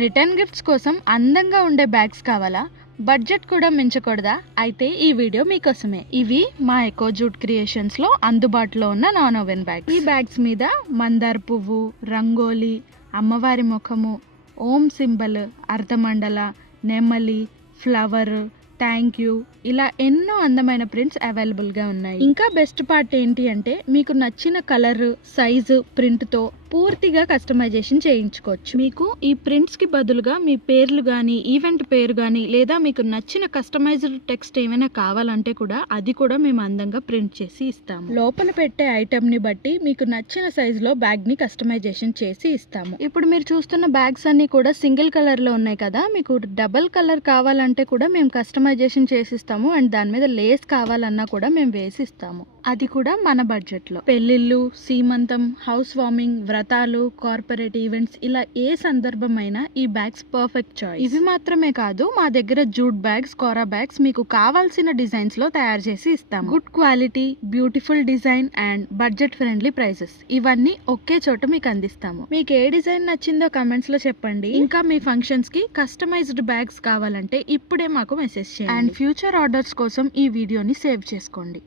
Return gifts కోసం అందంగా ఉండే బ్యాగ్స్ కావాలా? బడ్జెట్ కూడా మించకూడదా? అయితే ఈ వీడియో మీకోసమే. ఇవి మా ఎకో జూట్ క్రియేషన్స్ లో అందుబాటులో ఉన్న నాన్ ఓవెన్ బ్యాగ్స్. ఈ బ్యాగ్స్ మీద మందార పువ్వు, రంగోలి, అమ్మవారి ముఖము, ఓం సింబల్, అర్ధమండల, నెమలి, ఫ్లవర్, థ్యాంక్ యూ, ఇలా ఎన్నో అందమైన ప్రింట్స్ అవైలబుల్ గా ఉన్నాయి. ఇంకా బెస్ట్ పార్ట్ ఏంటి అంటే మీకు నచ్చిన కలర్, సైజు, ప్రింట్ తో పూర్తిగా కస్టమైజేషన్ చేయించుకోవచ్చు. మీకు ఈ ప్రింట్స్ కి బదులుగా మీ పేర్లు గానీ, ఈవెంట్ పేరు గానీ, లేదా మీకు నచ్చిన కస్టమైజ్డ్ టెక్స్ట్ ఏమైనా కావాలంటే కూడా అది కూడా మేము అందంగా ప్రింట్ చేసి ఇస్తాము. లోపల పెట్టే ఐటమ్ ని బట్టి మీకు నచ్చిన సైజ్ లో బ్యాగ్ ని కస్టమైజేషన్ చేసి ఇస్తాము. ఇప్పుడు మీరు చూస్తున్న బ్యాగ్స్ అన్ని కూడా సింగిల్ కలర్ లో ఉన్నాయి కదా, మీకు డబుల్ కలర్ కావాలంటే కూడా మేము కస్టమైజేషన్ చేసిస్తాము. అండ్ దాని మీద లేస్ కావాలన్నా కూడా మేము వేసిస్తాము. అది కూడా మన బడ్జెట్ లో. పెళ్లిళ్ళు, సీమంతం, హౌస్ వార్మింగ్, వ్రతాలు, కార్పొరేట్ ఈవెంట్స్, ఇలా ఏ సందర్భమైనా ఈ బ్యాగ్స్ పర్ఫెక్ట్ చాయిస్. ఇవి మాత్రమే కాదు, మా దగ్గర జూట్ బ్యాగ్స్, కోరా బ్యాగ్స్ మీకు కావాల్సిన డిజైన్స్ లో తయారు చేసి ఇస్తాము. Good quality, beautiful design and budget friendly prices, ఇవన్నీ ఒకే చోట మీకు అందిస్తాము. మీకు ఏ డిజైన్ నచ్చిందో కమెంట్స్ లో చెప్పండి. ఇంకా మీ ఫంక్షన్స్ కి కస్టమైజ్డ్ బ్యాగ్స్ కావాలంటే ఇప్పుడే మాకు మెసేజ్ చేయండి. అండ్ ఫ్యూచర్ ఆర్డర్స్ కోసం ఈ వీడియోని సేవ్ చేసుకోండి.